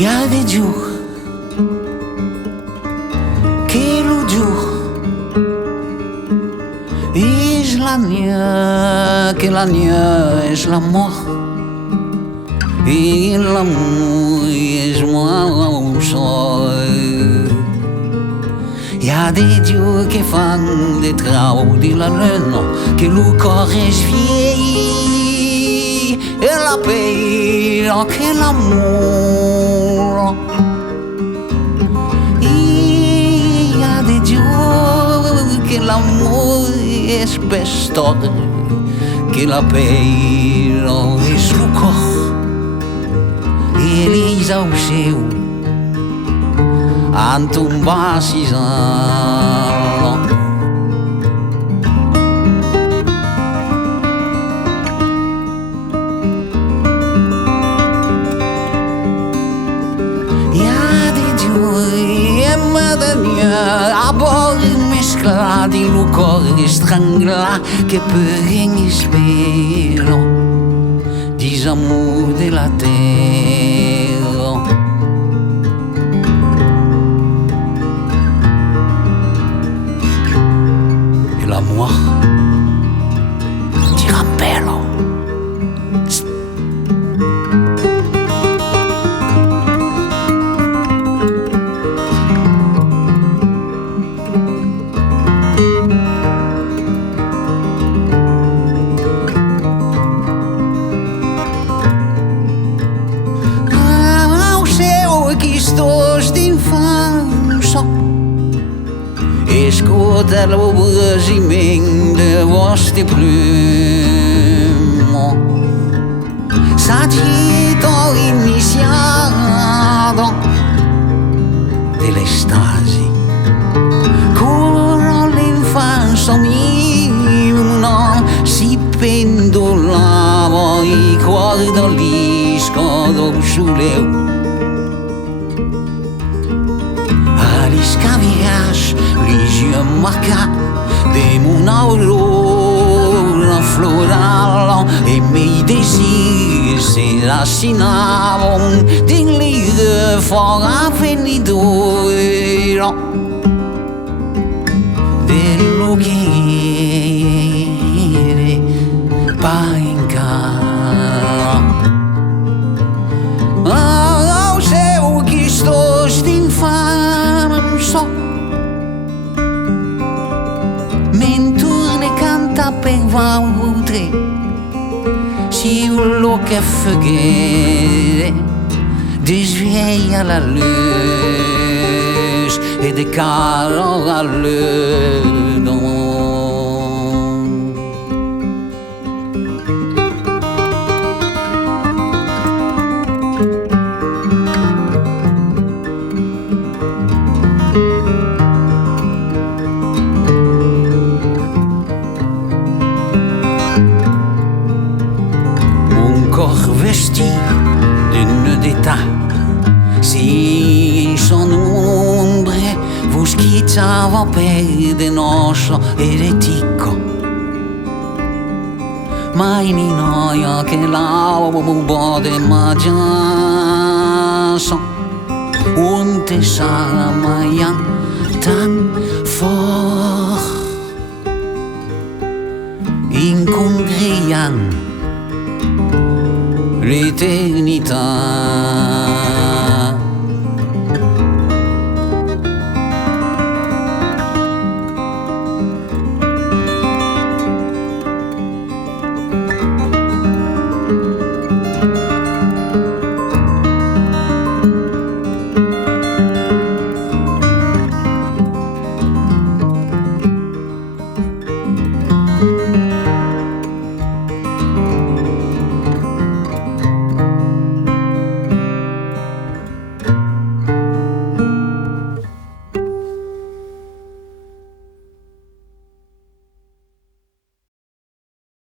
y a des jours que le jour és la nuit, que la nuit és la mort et l'amour és moi au sol. Y a des dieux qui font des travaux de la lune, que le corps est vieilli et la paix que l'amour. Y a des dieux que l'amour est pestor, que la paix est le corps. Et les au seu en tombar 6 ans. Y a des dieux et madania a bord mesclati il cuore strangla che per ogni spero disamore della terra. E l'amour ti rappello. Escuta o brugiment de vostre plumes, sagito iniziato dell'estasi, con l'infanzia mia si pendolava i cuori dall'isco del soleil. Scaviage, les yeux marqués de mon aurore florale et mes désirs s'enracinaient dans les forts avenirs de lo que pas encore. Oh, c'est où qui stos d'infâme so. Mentre canta per votre si lo che fughe desveglia la luz e decaro a l'eau. Vesti d'une d'état, si son ombre vous schizzava per de noce eretico, ma in noia che l'aubo de magianza, un te sarà mai tan forte.